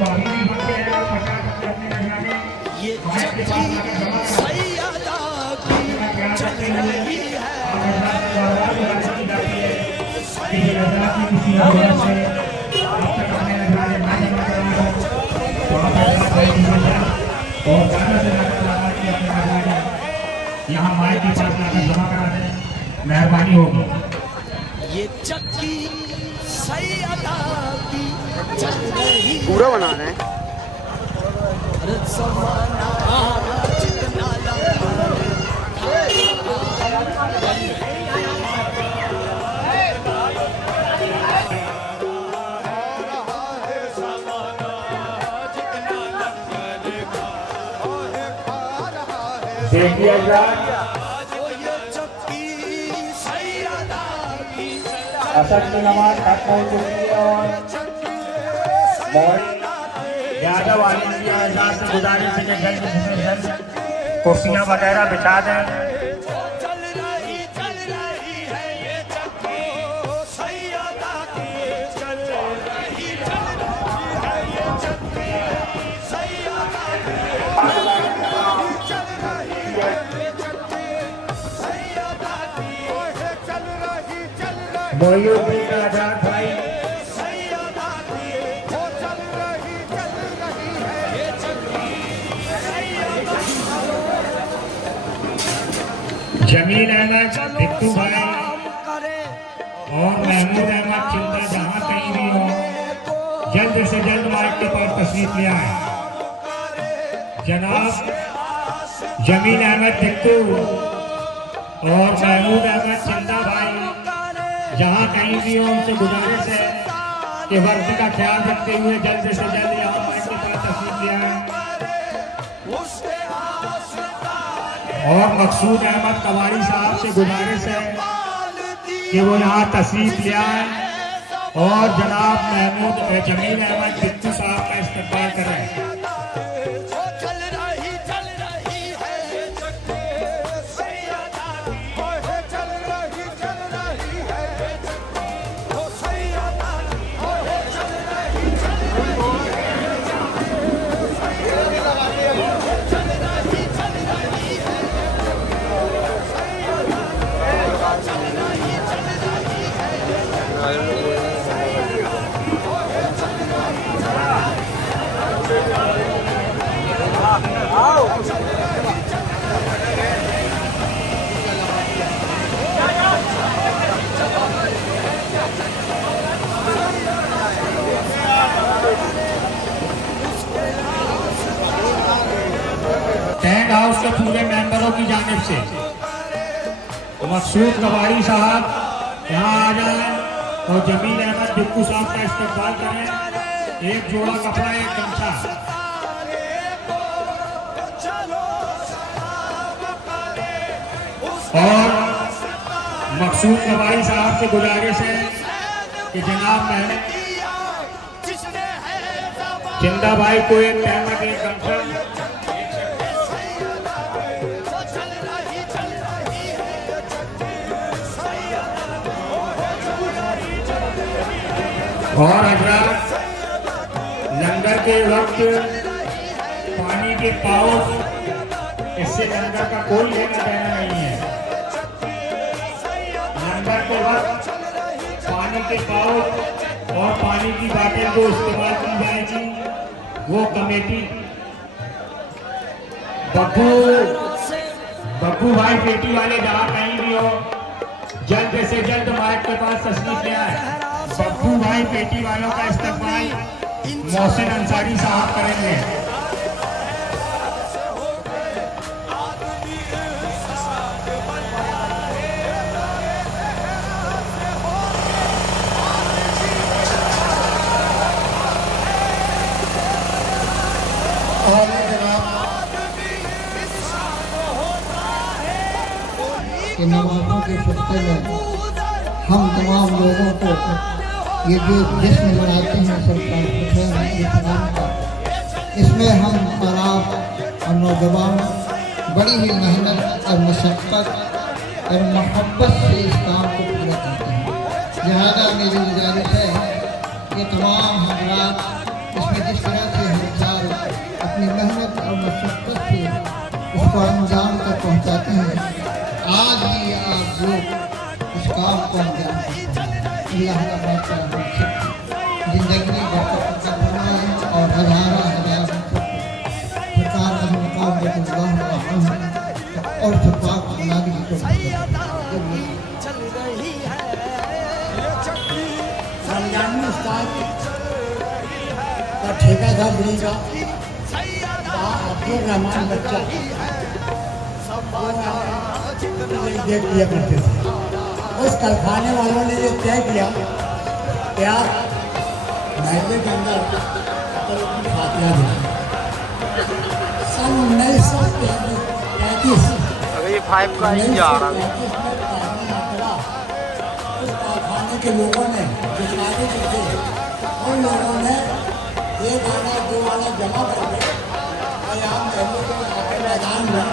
तो अभी भी बनते हैं और 50 अपने नजराने ये चक्की सैयदा की चल रही है। किसी हजरात की किसी औरत से अब तक अपने नजराने ना जमा करा हो तो आप हजरात भाई और ज़्यादा से ज़्यादा कलाकार की अपने नजराने यहाँ माइक के पास लाकर जमा करा दें, मेहरबानी होगी। ये चक्की सैयदा की चल रही है। पूरा बनाना है। देखिए असर की नमाज खत्म हो चुकी है और यादव आलिया से गुजारिश है कि जल्द से जल्द कुर्सियाँ वगैरह बिछा दें। मोहिउद्दीन आजाद भाई जमील अहमद बिट्टू भाई और महमूद अहमद चिंता जहां कहीं भी हो जल्द से जल्द माइक के पास तशरीफ ले आए। जनाब जमील अहमद बिट्टू और महमूद अहमद चिंता भाई जहाँ कहीं भी हो उनसे गुजारिश है कि वक्त का ख्याल रखते हुए जल्द से जल्द यहाँ माइक के पास तशरीफ ले आए। और मकसूद अहमद कवारी साहब से गुजारिश है कि वो यहाँ तशरीफ ले आए और जनाब महमूद जमील अहमद बिट्टू साहब का इस्तकबाल करें। टेंट हाउस के पूरे मेंबरों की जानिब से मकसूद कवारी साहब यहाँ आ जाए और जमील अहमद बिट्टू साहब का इस्तकबाल करें। एक जोड़ा कपड़ा एक गमछा। और मकसूद कवारी साहब से गुजारिश है कि जनाब जिंदा भाई को एक तहमत एक गमछा और हजरात लंगर के वक्त पानी के पाउच इससे लंगर का कोई लेना देना नहीं है। लंगर के वक्त पानी के पाउच और पानी की बातें जो इस्तेमाल की जाएगी वो कमेटी बब्बू भाई पेटी वाले जहाँ कहीं भी हो जल्द से जल्द माइक के पास तशरीफ ले आए। बब्बू भाई पेटी वालों का इस्तकबाल मोहसिन अंसारी साहब करेंगे। और जनाब कि नवाजों के फुर्ते में हम तमाम लोगों को ये जो जश्न मनाते हैं सरकार का, इसमें हम और आप और नौजवान बड़ी ही मेहनत और मशक्क़त और मोहब्बत से इस काम को पूरा करते हैं। लिहाजा मेरी गुजारिश है कि तमाम हज़रात इसमें जिस तरह से का बादशाह हम जिंदगी में बरकत फरमाए और हजार प्रकार अल्लाह और सपाक नादी को चल रही है रमजान उस्ताद का ठेका था बुरी का अब्दुल रहमान बच्चा देख लिया करते थे। उस कारखाने वालों ने ये तय किया कि आप महल्ले के अंदर फातिहा दें। सन 1935 अभी 5 का ही जा रहा है। उस कारखाने के लोगों ने जितने भी थे उन लोगों ने एक आना दो आना जमा करके और यहाँ महल्ले के आके मैदान में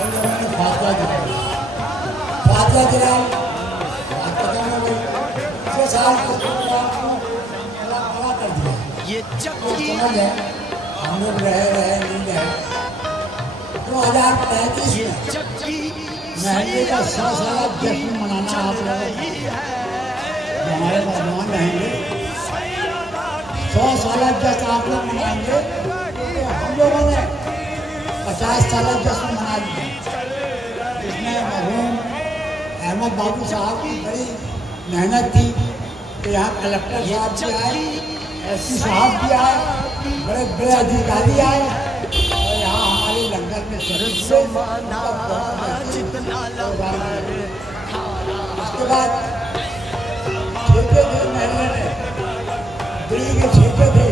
उन लोगों ने फातिहा दिलाई। फातिहा दिलाई, बात खत्म हो गई। 6 साल के बड़ा कर दिया। ये तो चक्की समझ है हम लोग रहे नहीं रहे। 2035 ये में चक्की महल्ले का 100 साल जश्न मनाना आप लोगों को जो हमारे नौजवान रहेंगे 100 साल जश्न आप लोग मनाएंगे। तो हम लोगों ने 50 साल जश्न मना लिया। इसमें मरहूम अहमद बाबू साहब की बड़ी मेहनत थी कि यहाँ कलेक्टर साहब भी आए, एसपी साहब भी आए, बड़े बड़े अधिकारी आए और यहाँ हमारे लंगर में शरीक हुए। उसके बाद ठेके थे महल्ले में, बिजली के ठेके थे,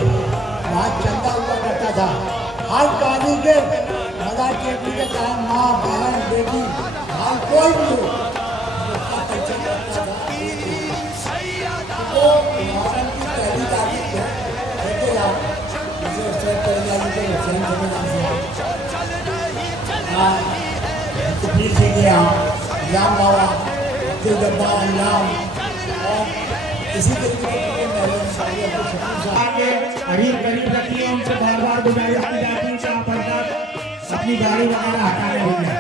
वहाँ चंदा हुआ करता था। हर पानी के मदा टेपी के कारण माँ बहन बेटी हर कोई भी हो उसका पैसा करता था। तो मौसम की पहली तारीख को ठेके जाओ मुझे उससे पहले आने के हुसैन तकबीर से गया इलाम बाबा अब्दुल जब्बार इलाम और इसी तरीके से मेरे सारे अपने शकील साहब आगे करीब करीब रखिए, उनसे बार बार गुजारिश की जाती है कि आप हरकत अपनी गाड़ी वगैरह हटाने होंगे।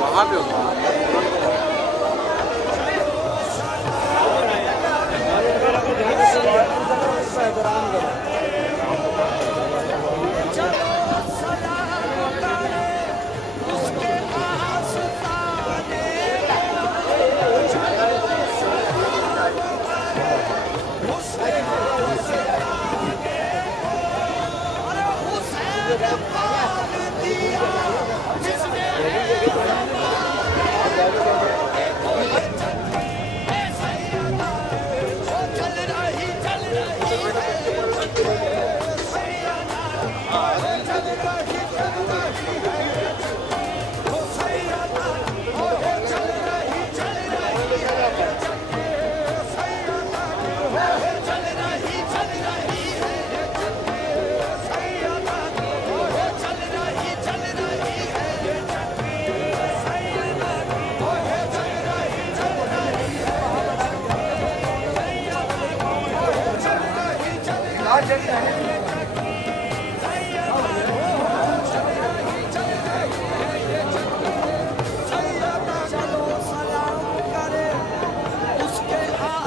वहाँ पे होता है।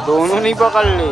दोनों नहीं पकड़ ली।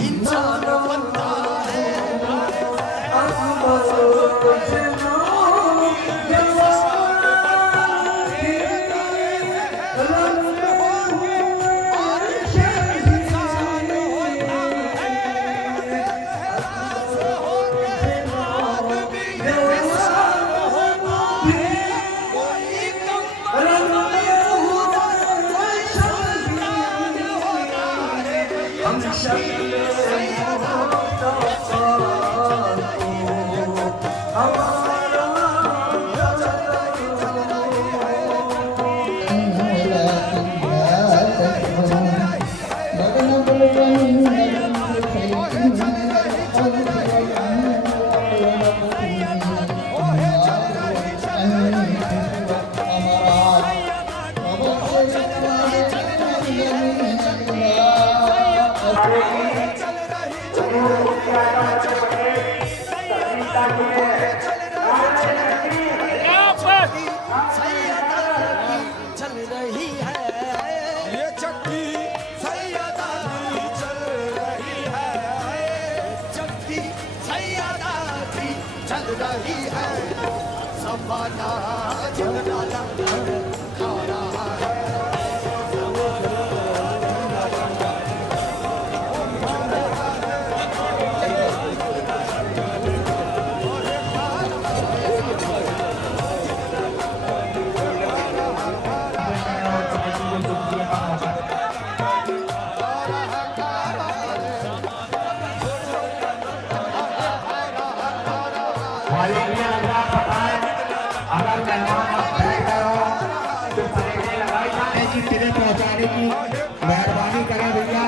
इंसान बनता है चल रही है ये चक्की सैयदा की चल रही है चक्की सैयदा की चल रही है समाना जगदाला खा रहा है पहुंचाने की मेहरबानी करें भैया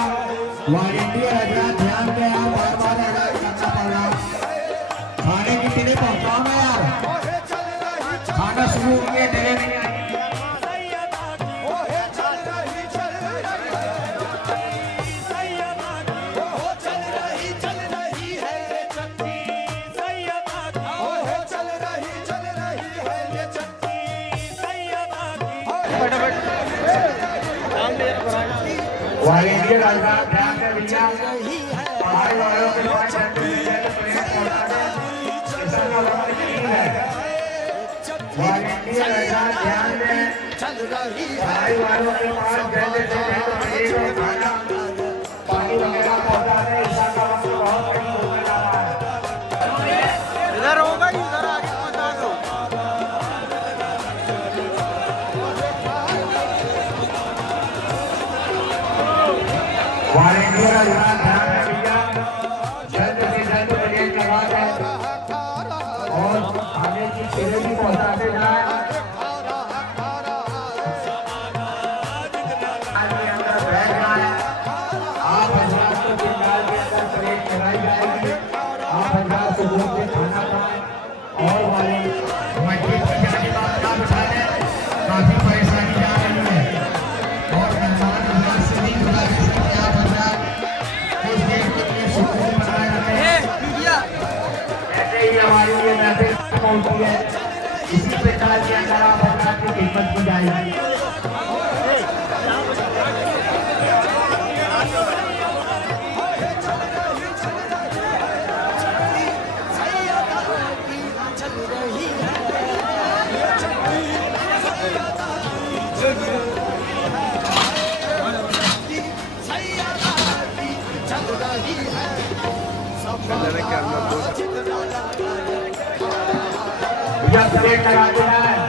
वॉलंटियर हजरात ध्यान दें आप बार बार करना पड़ रहा खाने की टिने पहुंचाओ ना यार खाना शुरू किए देर नहीं आई वॉलंटियर हजरात ध्यान दें भैया पढ़ाई वालों के पास वॉलंटियर हजरात ध्यान दें पढ़ाई वालों के पास जल्द से जल्द खाना पानी वगैरह पहुंचा दें इसका वक्त बहुत करीब होने लगा है इधर होगा इधर आगे पहुंचा दो वॉलंटियर हजरात ध्यान दें भैया जल्द से जल्द प्लेट लगा दें और खाने की चीजें भी पहुंचाते जाएं अंदर बैठ जाएं आप हजरात को पंडाल के अंदर प्लेट लगाई जाएगी आप हजरात को घूम के खाना खाएं और वाले मस्जिद की जाने का अपना बिठा दें काफी परेशानी जा रही है और मेहमान हजरात से भी गुजारिश है कि आप हजरात कुछ देर के लिए सुकून बनाए रखें ऐसे ही हमारी ये महफिल पहुंची है इसी पंडाल के अंदर आप हजरात की खिदमत की जाएगी चल रही है चल रही है भैया प्लेट लगा देना है